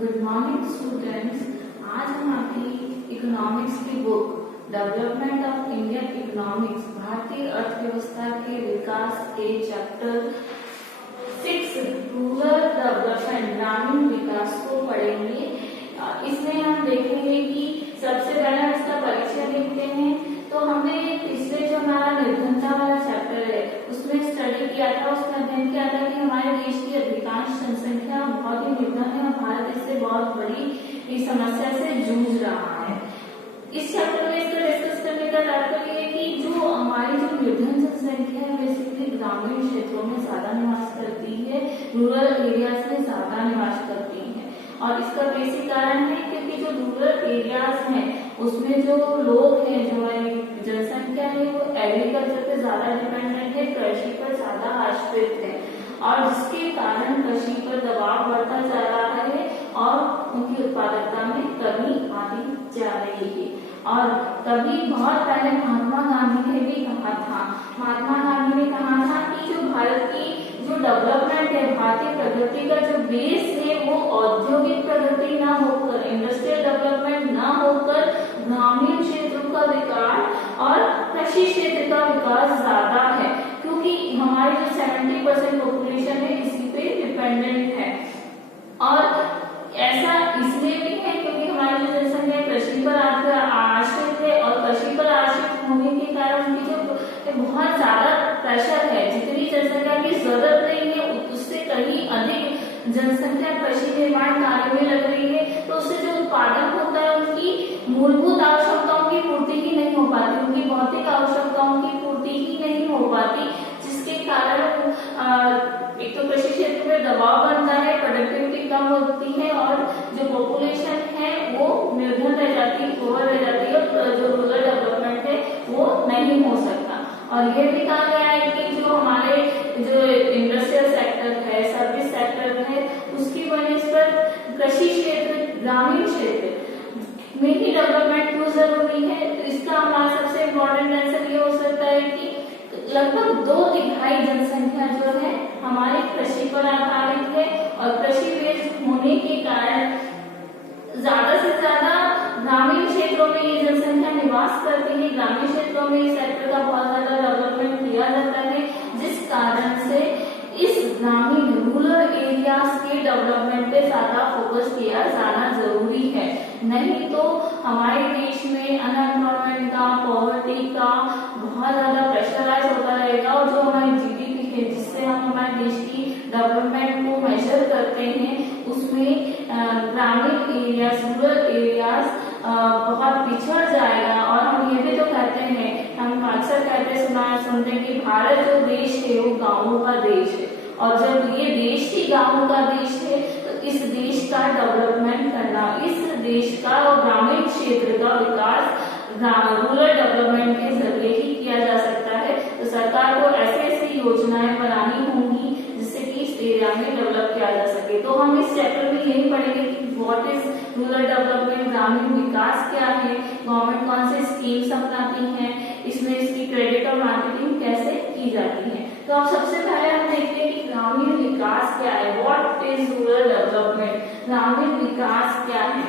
Good morning students. आज हम आपकी इकोनॉमिक्स की book development of Indian economics भारतीय अर्थव्यवस्था के विकास के चैप्टर 6 रूरल डेवलपमेंट ग्रामीण विकास को पढ़ेंगे। इसमें हम देखेंगे कि सबसे पहले हम इसका परिचय देखते हैं। तो हमने पिछले जो हमारा निर्धनता वाला चैप्टर है उसमें स्टडी किया था, उसमें अध्ययन किया था कि हमारे देश की अधिकांश जनसंख्या बहुत ही निर्धन है और भारत इससे बहुत बड़ी इस समस्या से जूझ रहा है। इस चैप्टर में इसको डिस्कस करने का तात्पर्य है कि जो हमारी जो निर्धन जनसंख्या है बेसिकली ग्रामीण क्षेत्रों में ज्यादा निवास करती है, रूरल एरियाज में ज्यादा निवास करती है। और इसका बेसिक कारण है क्योंकि जो रूरल एरियाज हैं उसमें जो लोग हैं, जो जनसंख्या है वो एग्रीकल्चर पे ज्यादा डिपेंडेंट है, कृषि पर ज्यादा आश्रित है और जिसके कारण कृषि पर दबाव बढ़ता जा रहा है और उनकी उत्पादकता में कमी आती जा रही है। और तभी बहुत पहले महात्मा गांधी ने भी कहा था, महात्मा गांधी ने कहा था कि जो भारत की जो डेवलपमेंट है, भारतीय प्रगति का जो बेस है वो औद्योगिक प्रगति ना होकर, इंडस्ट्रियल डेवलपमेंट ना होकर ग्रामीण क्षेत्रों का विकास और कृषि क्षेत्र का विकास ज्यादा है, क्योंकि हमारी जो 70% पॉपुलेशन है इसी पे डिपेंडेंट है। और ऐसा इसलिए भी है क्योंकि हमारी जो जनसंख्या कृषि पर आश्रित है और कृषि पर आश्रित होने के कारण उनकी जो बहुत ज्यादा प्रेशर है, जितनी जनसंख्या की जरूरत नहीं है उससे कहीं अधिक जनसंख्या कृषि निर्माण कार्य में लग रही है, तो उससे जो उत्पादन होता है उनकी मूलभूत आवश्यकताओं की पूर्ति ही नहीं हो पाती, उनकी भौतिक आवश्यकताओं की पूर्ति ही नहीं हो पाती, जिसके कारण एक तो कृषि क्षेत्र में दबाव बनता है, प्रोडक्टिविटी कम होती है और जो पॉपुलेशन है वो निर्धन रह जाती है, पुअर रह जाती है और जो रूरल डेवलपमेंट है वो नहीं हो सकता। और ये भी कहा गया है कि जो हमारे जो इंडस्ट्रियल सेक्टर है, सर्विस सेक्टर है, उसकी वजह पर कृषि क्षेत्र, ग्रामीण क्षेत्र में ही डेवलपमेंट क्यों जरूरी है। तो इसका हमारा सबसे इम्पोर्टेंट आंसर ये हो सकता है कि लगभग 2/3 जनसंख्या जो है हमारे कृषि पर आधारित है और कृषि बेस्ड होने के कारण ज्यादा से ज्यादा ग्रामीण क्षेत्रों में ये जनसंख्या निवास करती है। ग्रामीण क्षेत्रों में इस सेक्टर का बहुत ज्यादा डेवलपमेंट किया जाता है, जिस कारण से इस ग्रामीण रूरल एरियाज के डेवलपमेंट पे ज्यादा फोकस किया जाना जरूरी है। नहीं तो हमारे देश में अनएम्प्लॉयमेंट का, पॉवर्टी का बहुत ज्यादा प्रेशराइज होता रहेगा और जो हमारी जीडीपी है, जिससे हम हमारे देश की डेवलपमेंट को मेजर करते हैं, उसमें ग्रामीण एरियाज, रूरल एरियाज बहुत पिछड़ जाएगा। और हम ये भी तो कहते हैं, हम अक्सर कहते सुनते हैं कि भारत जो देश है वो गांवों का देश है, और जब ये देश ही गांवों का देश है तो इस देश का डेवलपमेंट करना, इस देश का और ग्रामीण क्षेत्र का विकास रूरल डेवलपमेंट के जरिए ही किया जा सकता है। तो सरकार को ऐसी योजनाएं बनानी होंगी जिससे कि इस एरिया में डेवलप किया जा सके। तो हम इस चैप्टर में यही पढ़ेंगे कि व्हाट इज रूरल डेवलपमेंट, ग्रामीण विकास क्या है, गवर्नमेंट कौन से स्कीम्स अपनाती है, इसमें इसकी क्रेडिट और मार्केटिंग कैसे की जाती है। तो अब सबसे पहले हम देखते हैं कि ग्रामीण विकास क्या है, व्हाट इज रूरल डेवलपमेंट, ग्रामीण विकास क्या है।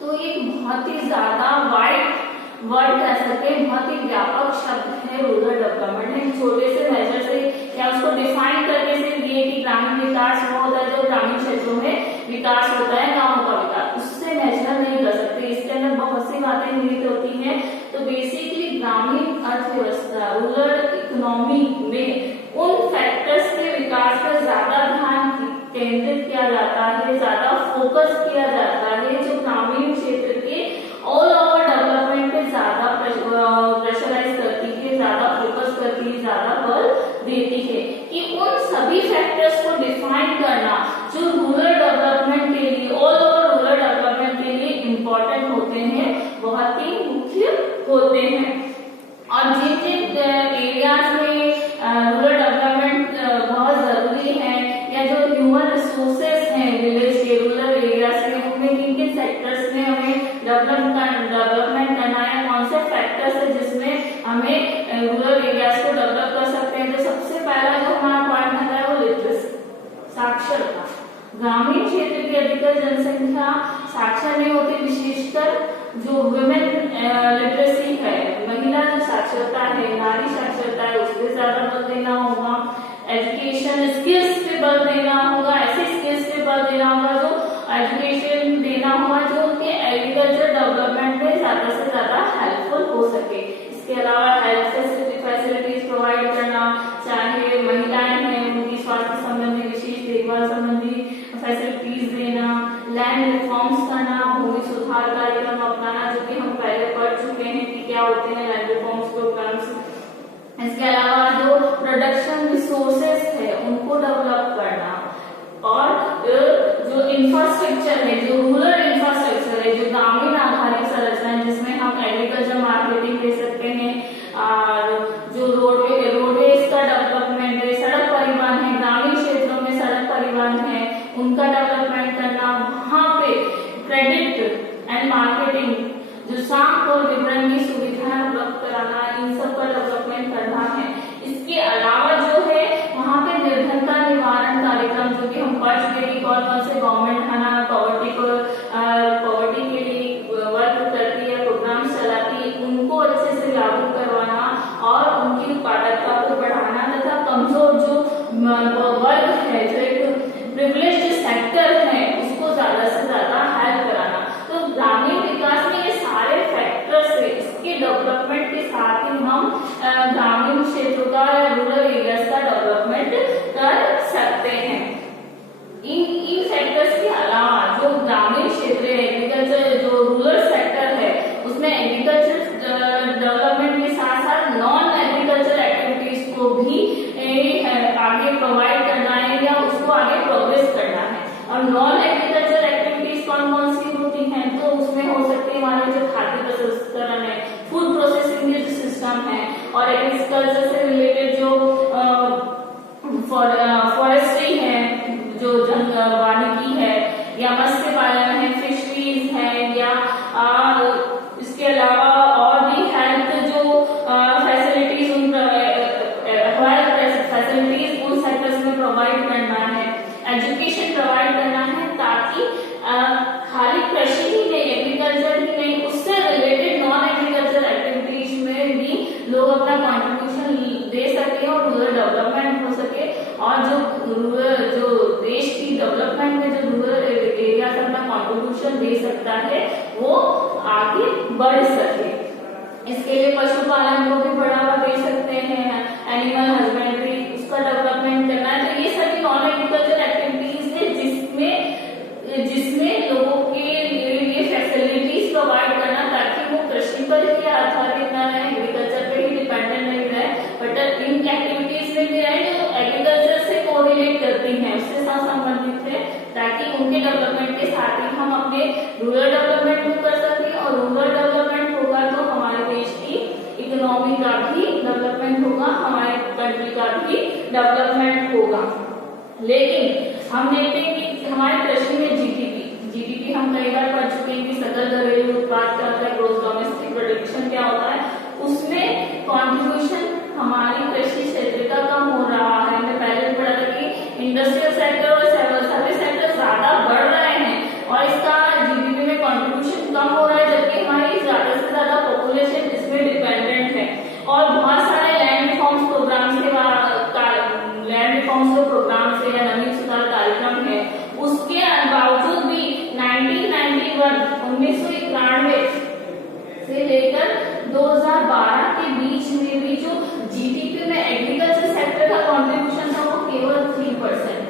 तो एक बहुत ही ज्यादा वाइड वर्ड कह सकते हैं, बहुत ही व्यापक शब्द है रूरल डेवलपमेंट। एक छोटे से मेजर से या उसको डिफाइन करने से ये कि ग्रामीण विकास वो होता है जो ग्रामीण क्षेत्रों में विकास होता है, गांवों का विकास, उससे मेजर नहीं कर सकते। इसके अंदर बहुत सी बातें निहित होती हैं। तो बेसिकली ग्रामीण अर्थव्यवस्था, रूरल इकोनॉमी में उन फैक्टर्स के विकास पर ज्यादा ध्यान केंद्रित किया जाता है, ज्यादा फोकस किया जाता है, जो ग्रामीण क्षेत्र के ऑल ओवर डेवलपमेंट पे ज्यादा प्रेशराइज करती है, ज्यादा फोकस करती है, ज्यादा बल देती है। कि उन सभी फैक्टर्स को डिफाइन करना जो रूरल डेवलपमेंट के लिए, ऑल ओवर रूरल डेवलपमेंट के लिए इम्पोर्टेंट होते हैं, बहुत ही मुख्य होते हैं। और जिन जिन एरियाज में रूरल डेवलपमेंट बहुत जरूरी है या जो ह्यूमन रिसोर्सेस हैं विलेज के, रूरल एरियाज के, उनमें किन किन सेक्टर्स में हमें डेवलपमेंट करना है, कौन से फैक्टर्स है जिसमें हमें रूरल एरियाज को डेवलप कर सकते हैं। तो सबसे पहला जो हमारा पॉइंट है वो लिटरेसी, साक्षरता। ग्रामीण क्षेत्र की अधिकतर जनसंख्या साक्षर नहीं होती, विशेषकर जो वुमेन लिटरेसी है, महिला साक्षरता है, नारी साक्षरता है, उस पर ज्यादा बल देना होगा। एजुकेशन स्किल्स पे बल देना होगा, ऐसे स्किल्स पे बल देना होगा जो एजुकेशन देना होगा जो कि एग्रीकल्चर डेवलपमेंट में ज्यादा से ज्यादा हेल्पफुल हो सके। इसके अलावा हेल्थ फैसिलिटीज प्रोवाइड करना, चाहे महिलाएं हैं उनकी स्वास्थ्य संबंधी विशेष देखभाल संबंधी फैसिलिटीज देना, लैंड रिफॉर्म्स करना, भूमि सुधार कार्यक्रम अपनाना, जो कि हम पहले पढ़ चुके हैं कि क्या होते हैं लैंड रिफॉर्म्स प्रोग्राम्स। इसके अलावा जो प्रोडक्शन रिसोर्सेस है उनको डेवलप करना, और जो इंफ्रास्ट्रक्चर है, जो रूरल इंफ्रास्ट्रक्चर है, जो ग्रामीण आधारित संरचना है जिसमें हम एग्रीकल्चर मार्केटिंग दे सकते हैं, और जो रोडवेज का डेवलपमेंट है, सड़क परिवहन है, ग्रामीण क्षेत्रों में सड़क परिवहन है उनका डेवलपमेंट करना, वहाँ पे क्रेडिट एंड मार्केटिंग जो साख और विपणन की सुविधाएं उपलब्ध कराना, इन सब का डेवलपमेंट करना है। इसके अलावा जो है वहाँ पे निर्धनता निवारण कार्यक्रम जो कि हम पढ़ चुके कि कौन कौन से गवर्नमेंट है ना पॉवर्टी के लिए वर्क करती है, प्रोग्राम चलाती है, उनको अच्छे से लागू करवाना और उनकी उत्पादकता को बढ़ाना, तथा कमजोर जो वर्ग है, जो एक प्रिविलेज्ड सेक्टर है, उसको ज्यादा से ज्यादा हेल्प कराना। तो ग्रामीण विकास में ये सारे फैक्टर्स है, इसके डेवलपमेंट के साथ ही हम ग्रामीण क्षेत्रों का या रूरल एरियाज का डेवलपमेंट कर सकते हैं। इन फैक्टर्स के अलावा जो ग्रामीण क्षेत्र है, एग्रीकल्चर जो रूरल सेक्टर है, उसमें एग्रीकल्चर डेवलपमेंट के साथ साथ नॉन एग्रीकल्चर एक्टिविटीज को भी आगे प्रोवाइड करना है या उसको आगे प्रोग्रेस करना है। और नॉन एग्रीकल्चर एक्टिविटीज कौन कौन सी होती हैं, तो उसमें हो सकती है हमारे जो खाद्य प्रसंस्करण है, फूड प्रोसेसिंग के जो सिस्टम है, और एग्रीकल्चर से रिलेटेड जो फॉरेस्ट्री है, जो वानिकी है, या मत्स्य पालन है, फिशरीज है, या इसके अलावा और भी हेल्थ जो फैसिलिटीज उन सेक्टर्स में प्रोवाइड करना है, एजुकेशन प्रोवाइड करना है, ताकि खाली कृषि ही नहीं, एग्रीकल्चर ही नहीं, उससे रिलेटेड नॉन एग्रीकल्चर एक्टिविटीज में भी लोग अपना कॉन्ट्रीब्यूशन दे सके और रूरल डेवलपमेंट हो सके, और जो देश की डेवलपमेंट में जो रूरल एरिया अपना कॉन्ट्रीब्यूशन दे सकता है वो आगे बढ़ सके। इसके लिए पशुपालन को भी बढ़ावा दे सकते हैं, एनिमल हस्बेंड्री उसका डेवलपमेंट करना है। तो ये सभी नॉन एग्रीकल्चर एक्टिविटीज है जिसमें लोगों के लिए फैसिलिटीज प्रोवाइड करना, ताकि वो कृषि पर ही आधारित न रहे, एग्रीकल्चर पे ही डिपेंडेंट नहीं रहे, बट इन एक्टिविटीज में भी रहे जो एग्रीकल्चर से कोरिलेट करती हैं, उससे साथ संबंधित है, ताकि उनके डेवलपमेंट के साथ ही हम अपने रूरल डेवलपमेंट भी कर सकें, और रूरल डेवलपमेंट होगा तो हमारे देश की इकोनॉमी का भी डेवलपमेंट होगा, हमारे कंट्री का भी डेवलपमेंट होगा। लेकिन हम देखते हैं कि हमारे कृषि में जीडीपी हम कई बार पढ़ चुके हैं कि सकल घरेलू उत्पाद क्या होता है, ग्रोस डोमेस्टिक प्रोडक्शन क्या होता है, उसमें कॉन्ट्रीब्यूशन हमारी कृषि क्षेत्र का कम हो रहा है। हमने पहले भी पढ़ा था कि इंडस्ट्रियल सेक्टर और सर्विस सेक्टर ज्यादा बढ़ रहे हैं और इसका जीडीपी में कॉन्ट्रीब्यूशन कम हो रहा है, जबकि हमारी ज्यादा से ज्यादा पॉपुलेशन इसमें डिपेंडेंट है। और बहुत सारे लैंड रिफॉर्म्स प्रोग्राम्स या नवीन सुधार कार्यक्रम है, उसके बावजूद भी 1991 से लेकर 2012 के बीच में भी जो जीडीपी में एग्रीकल्चर सेक्टर का कंट्रीब्यूशन था वो केवल 3%,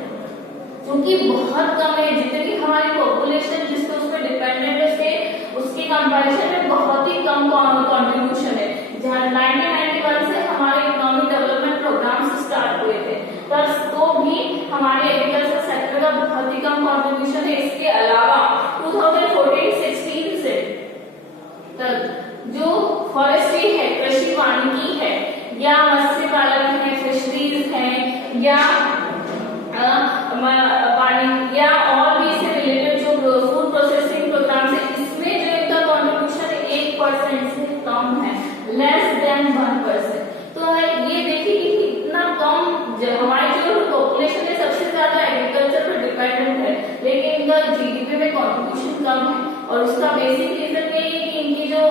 जो कि बहुत कम है। जितनी हमारी पॉपुलेशन जिसपे उस पर डिपेंडेंट है उसके कंपैरिजन में बहुत ही कम कंट्रीब्यूशन है। जहाँ 1991 से हमारे इकोनॉमिक डेवलपमेंट प्रोग्राम्स स्टार्ट हुए थे, तब तो भी हमारे एग्रीकल्चर सेक्टर का बहुत ही कम कंट्रीब्यूशन है। इसके अलावा 2014-16 से तक जो फॉरेस्ट्री है, कृषि वानिकी है, या मत्स्य पालन है, फिशरीज है, या या और भी इससे रिलेटेड जो फूड प्रोसेसिंग प्रोग्राम है, इसमें जो इनका कंट्रीब्यूशन 1% से कम है, लेस देन 1%। तो ये देखिए कि इतना कम, हमारी जो पॉपुलेशन है सबसे ज्यादा एग्रीकल्चर पर डिपेंडेंट है, में कंट्रीब्यूशन कम है, और उसका बेसिक रीजन ये है कि इनकी जो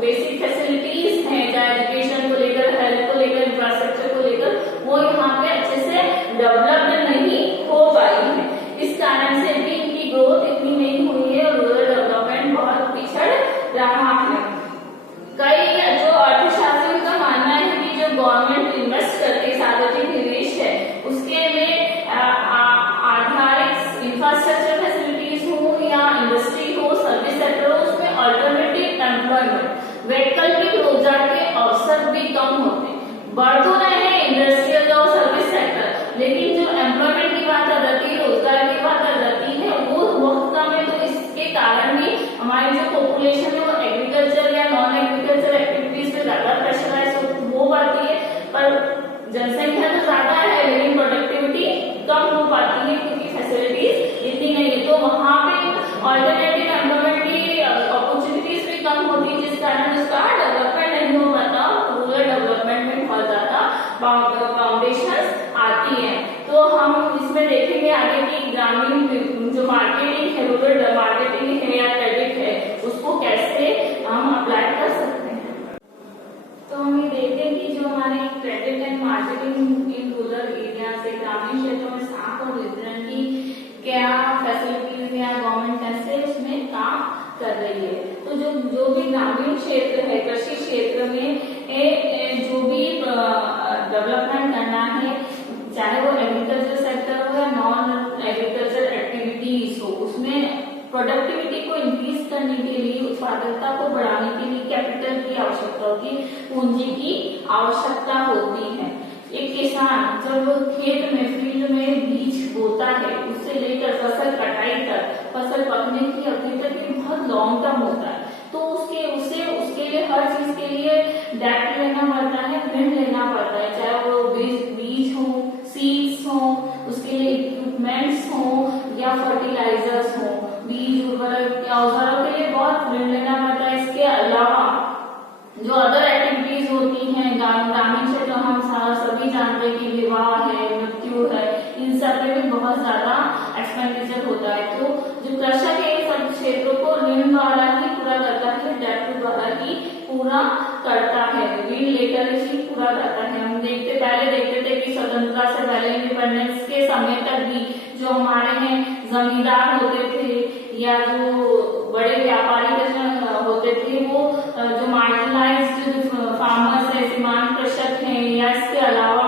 बेसिक फैसिलिटीज हैं, चाहे एजुकेशन को लेकर, हेल्थ को लेकर, इंफ्रास्ट्रक्चर को लेकर, वो यहाँ पे अच्छे से डेवलप्ड नहीं हो पाई है। इस कारण से भी इनकी ग्रोथ इतनी नहीं हुई है और रूरल डेवलपमेंट बहुत पिछड़ रहा है। कई जो अर्थशास्त्रियों का मानना है कि जो गवर्नमेंट इन्वेस्ट करती है, सार्वजनिक निवेश है, उसके में आधारित इंफ्रास्ट्रक्चर फैसिलिटीज हो या इंडस्ट्री हो, सर्विस सेक्टर हो, उसमें अल्टरनेटिव एम्प्लॉयमेंट, वैकल्पिक रोजगार के अवसर भी कम होते हैं। बढ़ तो रहे हैं इंडस्ट्रियल और सर्विस सेक्टर, लेकिन जो एम्प्लॉयमेंट की बात आ जाती है, रोजगार की बात आ जाती है, वो बहुत कम है। तो इसके कारण भी हमारी जो पॉपुलेशन है वो एग्रीकल्चर या नॉन एग्रीकल्चर एक्टिविटीज पे ज्यादा प्रेशराइज हो पाती है, पर जनसंख्या तो ज्यादा है लेकिन प्रोडक्टिविटी कम हो पाती है क्योंकि फैसिलिटीज इतनी नहीं है। तो वहां पे ऑल्टरनेटिव एम्प्लॉयमेंट की अपॉर्चुनिटीज भी कम होती है, जिस कारण उसका डेवलपमेंट नहीं हो पाता। रूरल डेवलपमेंट में बहुत ज्यादा फाउंडेशन आती है। तो हम इसमें देखेंगे आगे कि ग्रामीण जो मार्केटिंग है, रूरल मार्केटिंग है या क्रेडिट है, उसको कैसे हम अप्लाई कर सकते हैं। तो हम ये देखते हैं कि जो हमारे credit and marketing in rural area से, ग्रामीण क्षेत्रों में साख और वितरण की क्या फैसिलिटीज या गवर्नमेंट कैसे उसमें काम कर रही है। तो जो भी ग्रामीण क्षेत्र है, कृषि क्षेत्र में जो भी डेवलपमेंट करना है, चाहे वो एग्रीकल्चर सेक्टर हो या नॉन एग्रीकल्चर एक्टिविटीज हो, उसमें प्रोडक्टिविटी को इंक्रीज करने के लिए, उत्पादकता को बढ़ाने के लिए कैपिटल की आवश्यकता होती है, पूंजी की आवश्यकता होती है। एक किसान जब खेत में, फील्ड में बीज बोता है, उससे लेकर फसल कटाई तक, फसल पकने की अवधि तक ये बहुत लॉन्ग टर्म होता है। तो उसके लिए हर चीज के लिए डेट लेना पड़ता है, ऋण लेना पड़ता है, चाहे वो बीज हो, सीड्स हो, उसके लिए इक्विपमेंट्स हो या फर्टिलाइजर्स हो, बीज उर्वरक या औजारों के लिए बहुत ऋण लेना पड़ता है। इसके अलावा जो अदर एक्टिविटीज होती हैं ग्रामीण क्षेत्र, हम सभी जानते हैं कि विवाह है, मृत्यु है, इन सब में भी बहुत ज्यादा एक्सपेंडिचर होता है। तो जो कृषक है सब क्षेत्रों को ऋण द्वारा ही पूरा करता है, डेट द्वारा ही पूरा करता है, ऋण लेकर ही पूरा करता है। हम पहले देखते थे कि स्वतंत्रता से पहले, इंडिपेंडेंस के समय तक भी जो हमारे हैं जमींदार होते थे या जो बड़े व्यापारी होते थे, वो जो मार्जिनलाइज्ड फार्मर्स है, सीमांत कृषक हैं या इसके अलावा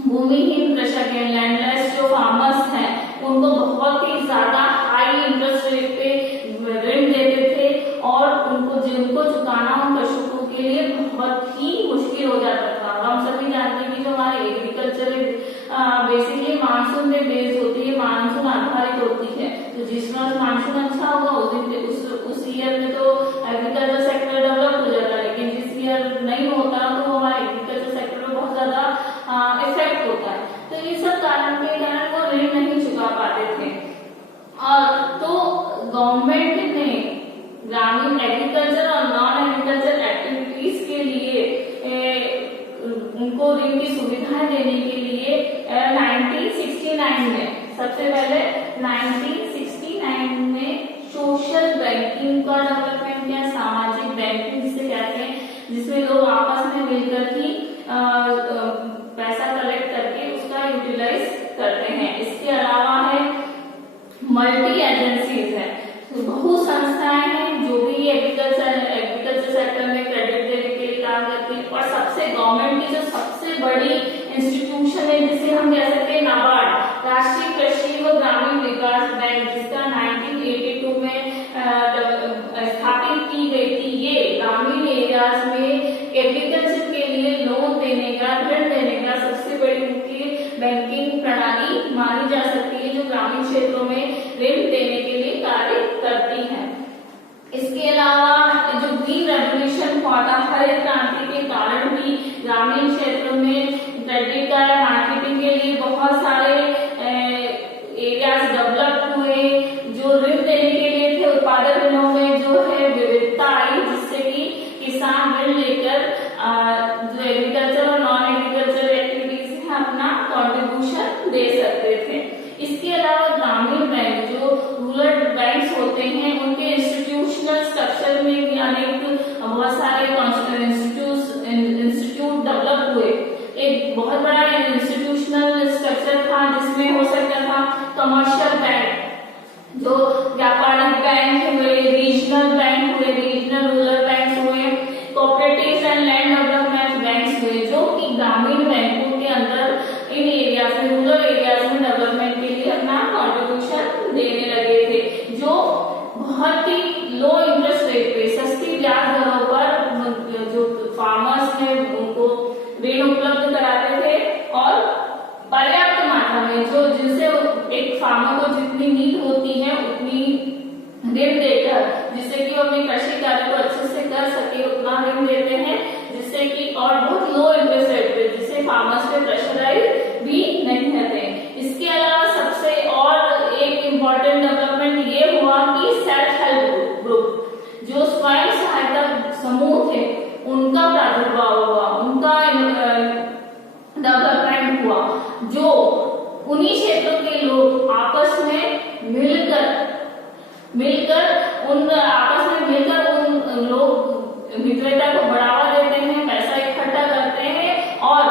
भूमिहीन कृषक हैं, लैंडलेस जो फार्मर्स हैं, उनको बहुत ही ज्यादा हाई इंटरेस्ट रेट पे ऋण देते थे और जिनको चुकाना उन कृषकों के लिए बहुत ही मुश्किल हो जाता था। हम सभी जानते हैं कि जो हमारे एग्रीकल्चर बेसिकली मानसून पे बेस्ड होती है, मानसून आधारित होती है। तो जिस वर्ष मानसून अच्छा होगा उस ईयर में तो एग्रीकल्चर सेक्टर डेवलप हो जाता है, लेकिन जिस ईयर नहीं होता तो हमारे एग्रीकल्चर सेक्टर में बहुत ज्यादा इफेक्ट होता है। तो ये सब कारण के कारण वो ऋण नहीं चुका पाते थे। और तो गवर्नमेंट ने ग्रामीण एग्रीकल्चर और नॉन एग्रीकल्चर एक्टिविटीज के लिए उनको ऋण की सुविधाएं देने के लिए 1969 में, सबसे पहले 1969 में सोशल बैंकिंग का डेवलपमेंट किया, सामाजिक बैंकिंग जिसे कहते हैं, जिसमें लोग आपस में मिलकर ही पैसा कलेक्ट करके उसका यूटिलाइज करते हैं। इसके अलावा है मल्टी एजेंसीज है, बहुत संस्थाएं हैं जो भी एग्रीकल्चर सेक्टर में क्रेडिट देने के लिए काम करती है। और सबसे गवर्नमेंट की जो सबसे बड़ी इंस्टीट्यूशन है जिसे हम कह सकते हैं नाबार्ड, राष्ट्रीय कृषि व ग्रामीण विकास बैंक, जिसका 1982 में स्थापित की गई थी। ये ग्रामीण एरियाज में एग्रीकल्चर के लिए लोन देने का, ऋण देने का सबसे बड़ी मुख्य बैंकिंग प्रणाली मानी जा सकती है, जो ग्रामीण क्षेत्रों में ऋण देने के लिए कार्य करती है। इसके अलावा जो ग्रीन रेवोल्यूशन हुआ था, हरित क्रांति के कारण भी ग्रामीण क्षेत्रों में क्रेडिट का मार्केटिंग के लिए बहुत सारे एरियाज डेवलप हुए। जो अनेक बहुत सारे इंस्टीट्यूट डेवलप हुए। एक बहुत बड़ा इंस्टीट्यूशनल स्ट्रक्चर था जिसमें हो सकता था कमर्शियल बैंक, जो व्यापारिक बैंक हुए, रीजनल बैंक हुए, रीजनल रूरल बैंक हुए, cooperative and land development bank हुए, जो कि ग्रामीण बैंकों के अंदर इन एरियाज में, रूरल एरियाज में डेवलपमेंट के लिए अपना कॉन्ट्रीब्यूशन देने लगे थे, जो बहुत ही लो इंटरेस्ट रेट पे, सस्ती ब्याज दरों पर जो फार्मर्स हैं उनको ऋण उपलब्ध कराते थे, और पर्याप्त मात्रा में जो जिनसे एक फार्मर को जितनी नीड होती है उतनी ऋण देकर, जिससे कि वो अपनी कृषि कार्य को अच्छे से कर सके, उतना ऋण देते हैं, जिससे कि और बहुत लो इंटरेस्ट रेट पे, जिससे फार्मर्स पे प्रेशराइज भी नहीं रहते। इसके अलावा सबसे और एक इम्पोर्टेंट डेवलपमेंट ये हुआ कि सेल्फ हेल्प ग्रुप, जो स्वयं सहायता समूह थे, उनका प्रादुर्भाव हुआ, उनका डेवलपमेंट हुआ, जो उन्हीं क्षेत्रों के लोग आपस में मिलकर उन लोग मित्रता को बढ़ावा देते हैं, पैसा इकट्ठा करते हैं, और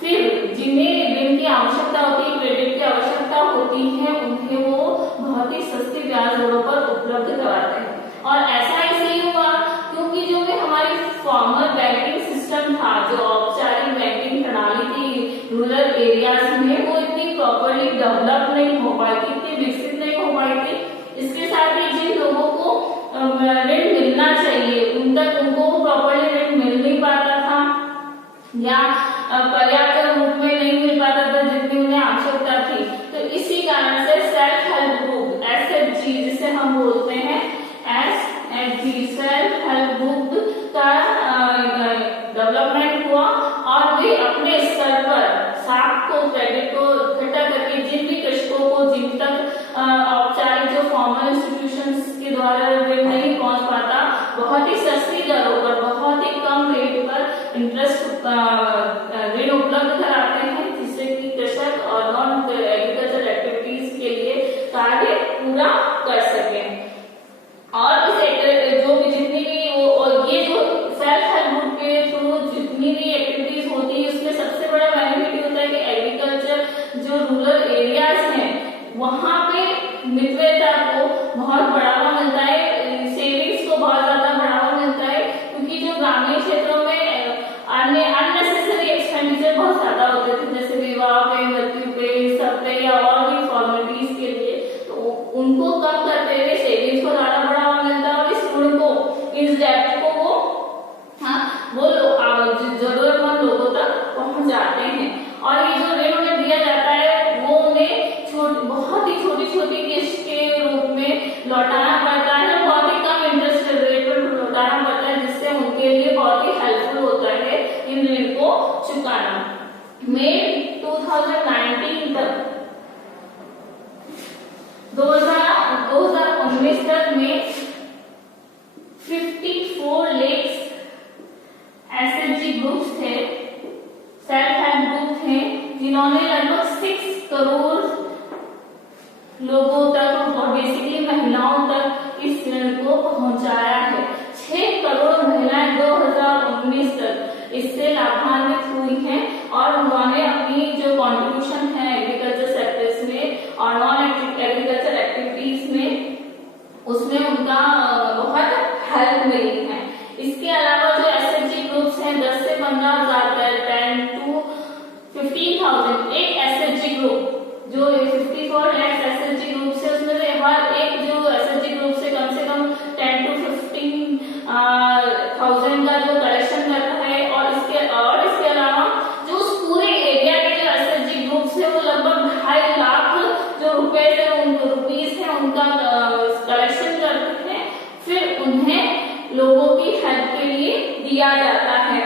फिर जिन्हें ऋण की आवश्यकता होती है, क्रेडिट की आवश्यकता होती है, उन्हें वो बहुत ही सस्ती ब्याज दरों पर उपलब्ध कराते हैं। और ऐसा इसलिए हुआ क्योंकि जो भी हमारी फॉर्मल बैंकिंग सिस्टम था, जो औपचारिक बैंकिंग प्रणाली थी रूरल एरियाज में, वो इतनी प्रॉपरली डेवलप नहीं हो पाई थी, इतनी विकसित नहीं हो पाई थी। इसके साथ ही जिन लोगों को ऋण मिलना चाहिए उनको प्रॉपरली ऋण मिल नहीं पाता था, या पर्याप्त रूप में नहीं मिल पाता था जितनी उन्हें आवश्यकता थी। तो इसी कारण से सेल्फ हेल्प ग्रुप, SHG जिसे हम बोलते हैं, SHG सेल्फ हेल्प ग्रुप का डेवलपमेंट हुआ, और वे अपने स्तर पर साख को, क्रेडिट को इकट्ठा करके जिन भी कृषकों को, जिन तक औपचारिक जो फॉर्मल इंस्टीट्यूशंस के द्वारा ऋण नहीं पहुंच पाता, बहुत ही सस्ती दरों पर, बहुत ही कम रेट पर इंटरेस्ट ऋण उपलब्ध कराते हैं, जिससे कि कृषक और नॉन एग्रीकल्चर एक्टिविटीज के लिए कार्य पूरा कर सके। और इस जो भी जितनी भी ये जो सेल्फ हेल्प ग्रुप के थ्रू जितनी भी एक्टिविटीज होती है, उसमें सबसे बड़ा बेनिफिट होता है कि एग्रीकल्चर जो रूरल एरियाज हैं वहां पे मित्रता को बहुत बढ़ावा मिलता है, सेविंग्स को बहुत ज्यादा बढ़ावा मिलता है, क्योंकि जो ग्रामीण क्षेत्रों में अननेसेसरी एक्सपेंडिचर बहुत ज्यादा होते थे, जैसे विवाह पे, मृत्यु पे, सब पे, या और भी फॉर्मेलिटीज के लिए, तो उनको कम करते हुए सेविंग्स को ज्यादा बढ़ावा मिलता है, और इस ऋण को, इस डेब्ट को वो जरूरतमंद लोगों तक पहुंच जाते हैं। और ये जो ऋण उन्हें दिया जाता है वो उन्हें बहुत ही छोटी छोटी किस्त के रूप में लौटाना पड़ता है, बहुत ही कम इंटरेस्ट रेट पर लौटाना पड़ता है, जिससे उनके लिए बहुत ही हेल्पफुल होता है इन ऋण को चुकाना। मई 2019 तक 2019 तक में 54 लेक्स SHG ग्रुप्स थे, सेल्फ हेल्प ग्रुप थे, जिन्होंने लगभग 6 करोड़ लोगों तक और बेसिकली महिलाओं तक इस ऋण को पहुंचाया है। 6 करोड़ महिलाएं 2019 तक इससे लाभान्वित हुई हैं, और उन्होंने अपनी जो कॉन्ट्रीब्यूशन है एग्रीकल्चर सेक्टर्स में और नॉन एग्रीकल्चर एक्टिविटीज में, उसमें उनका बहुत हेल्प मिली है। इसके अलावा जो SHG ग्रुप्स हैं 10 से 15,000, 10 to 15,000 एक SHG ग्रुप, जो 54 लाख SHG ग्रुप से, उसमें से हर एक जो SHG ग्रुप से कम 10 to 15,000 का जो कलेक्शन करता है, और इसके अलावा जो उस पूरे एरिया के जो SHG ग्रुप्स है वो लगभग 2.5 लाख जो रुपीज है उनका कलेक्शन करते हैं, फिर उन्हें लोगों की हेल्प के लिए दिया जाता है।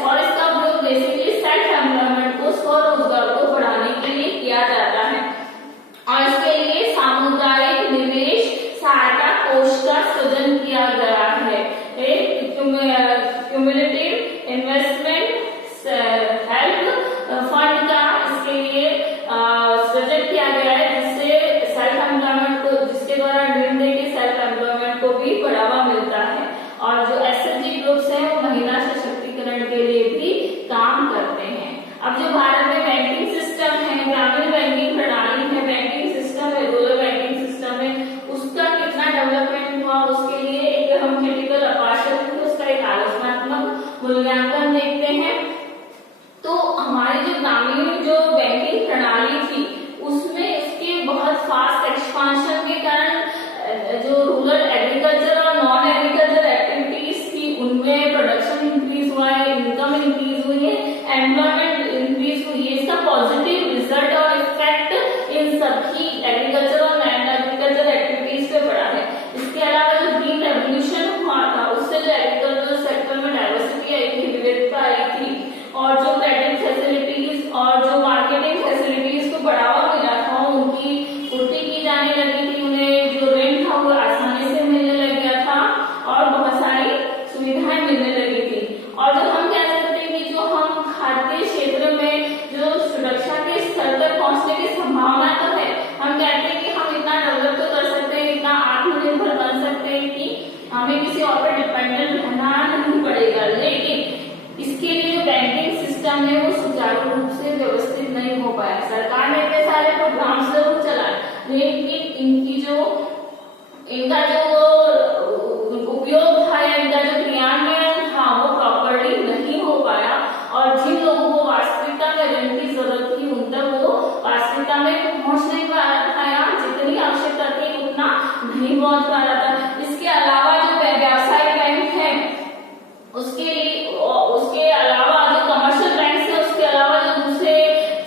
और इसका उपयोग बेसिकली सेल्फ एम्प्लॉयमेंट को, स्वरोजगार को बढ़ाने के लिए किया जाता है। और सुरक्षा के स्तर तक पहुंचने की संभावना तो है। हम कहते हैं कि हम इतना डेवलप तो कर सकते हैं, इतना आत्मनिर्भर बन सकते हैं कि हमें किसी और पर डिपेंडेंट रहना नहीं पड़ेगा, लेकिन इसके लिए जो बैंकिंग सिस्टम है वो सुचारू रूप से व्यवस्थित नहीं हो पाया। सरकार ने इतने सारे प्रोग्राम जरूर चलाए, लेकिन इनका जो उपयोग था या इनका जो क्रियान्वयन था वो प्रॉपर्ली नहीं हो पाया, और जिन लोगों को वास्तविकता में ऋण की जरूरत थी उन तक वो वास्तविकता में पहुंच नहीं पा रहा था, या जितनी आवश्यकता थी उतना नहीं पहुंच पा रहा था। इसके अलावा जो व्यावसायिक बैंक है उसके अलावा जो कमर्शियल बैंक है, उसके अलावा जो दूसरे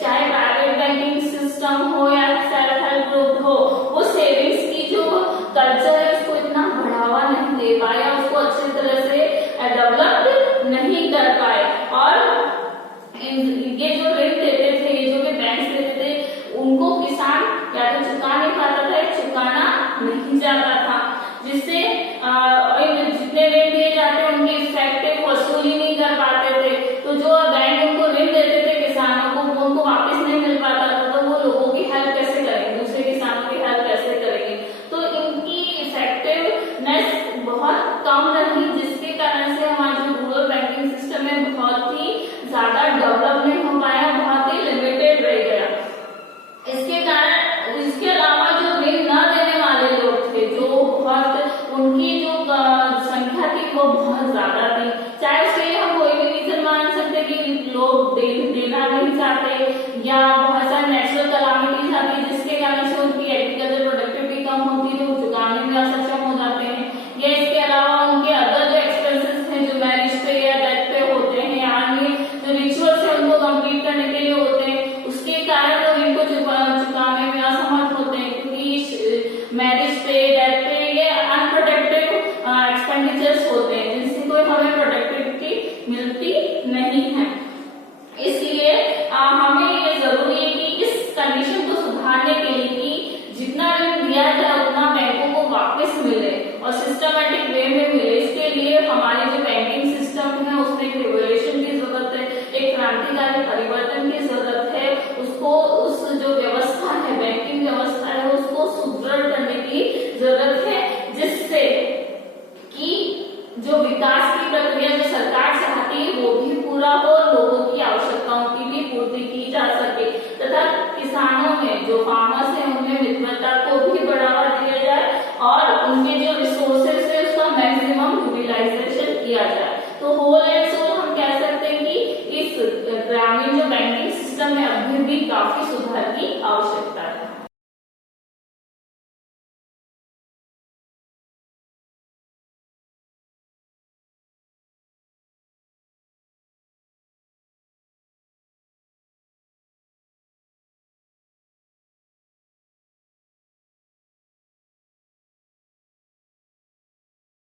चाहे प्राइवेट बैंकिंग सिस्टम हो या सेल्फ हेल्प ग्रुप हो, वो सेविंग्स की जो कल्चर है उसको इतना बढ़ावा नहीं दे पाया, उसको अच्छी तरह से डेवलप नहीं कर पाए। और ये जो ऋण देते थे, ये जो भी बैंक देते थे, उनको किसान या तो चुका नहीं पाता था, चुकाना नहीं चाहता था, जिससे जितने ऋण दिए जाते उनकी इफेक्टिव वसूली नहीं कर पाते थे। तो जो बैंक उनको ऋण देते थे किसानों को, वो उनको वापस नहीं मिल पाता था, तो वो लोगों की हेल्प कैसे करेंगे, दूसरे किसानों की हेल्प कैसे करेंगे। तो इनकी इफेक्टिवनेस बहुत कम रही, जिसके कारण से हमारा जो रूरल बैंकिंग सिस्टम है बहुत ही ज्यादा डेवलप नहीं हो पाया, बहुत ही लिमिटेड रह गया। इसके अलावा जो ऋण न देने वाले लोग थे, जो बहुत उनकी जो संख्या थी वो बहुत ज्यादा थी। चाहे उसके लिए हम कोई भी रीजन मान सकते कि लोग देना नहीं चाहते, या बहुत सारे नेचुरल कैलामिटीज आती है जिसके कारण से उनकी एग्रीकल्चर प्रोडक्टिविटी कम होती है, तो वो चुकाने में असक्षम हो जाते हैं, या इसके अलावा उनके अदर जो एक्सपेंसेस हैं जो मैरिज पे या डेथ पे होते हैं, या अन्य जो रिचुअल्स है उनको कंप्लीट करने के लिए होते हैं, उसके कारण वो इनको चुकाने में असमर्थ होते हैं, क्योंकि मैरिज पे डेथ पे ये अनप्रोटेक्टेड एक्सपेंडिचर्स होते हैं जिनसे कोई हमें प्रोटेक्टिविटी मिलती नहीं है। इसलिए हमें ये जरूरी है कि इस कंडीशन को सुधारने के लिए कि जितना ऋण दिया जाए उतना बैंकों को वापस मिले और सिस्टमैटिक वे में मिले। इसके लिए हमारे जो बैंकिंग सिस्टम है उसमें एक रिवोल्यूशन की जरूरत है, एक क्रांतिकारी परिवर्तन की जरूरत है। उसको उस जो व्यवस्था है, बैंकिंग व्यवस्था है, उसको सुदृढ़ करने की जरूरत है, जिससे कि जो विकास की प्रक्रिया जो सरकार चाहती है वो भी पूरा हो, लोगों की आवश्यकताओं की भी पूर्ति की जा सके, तथा किसानों में जो फार्मर्स हैं उनमें मित्रता को भी बढ़ावा दिया जाए और उनके जो रिसोर्सेज है उसका मैक्सिमम यूटिलाइजेशन किया जाए।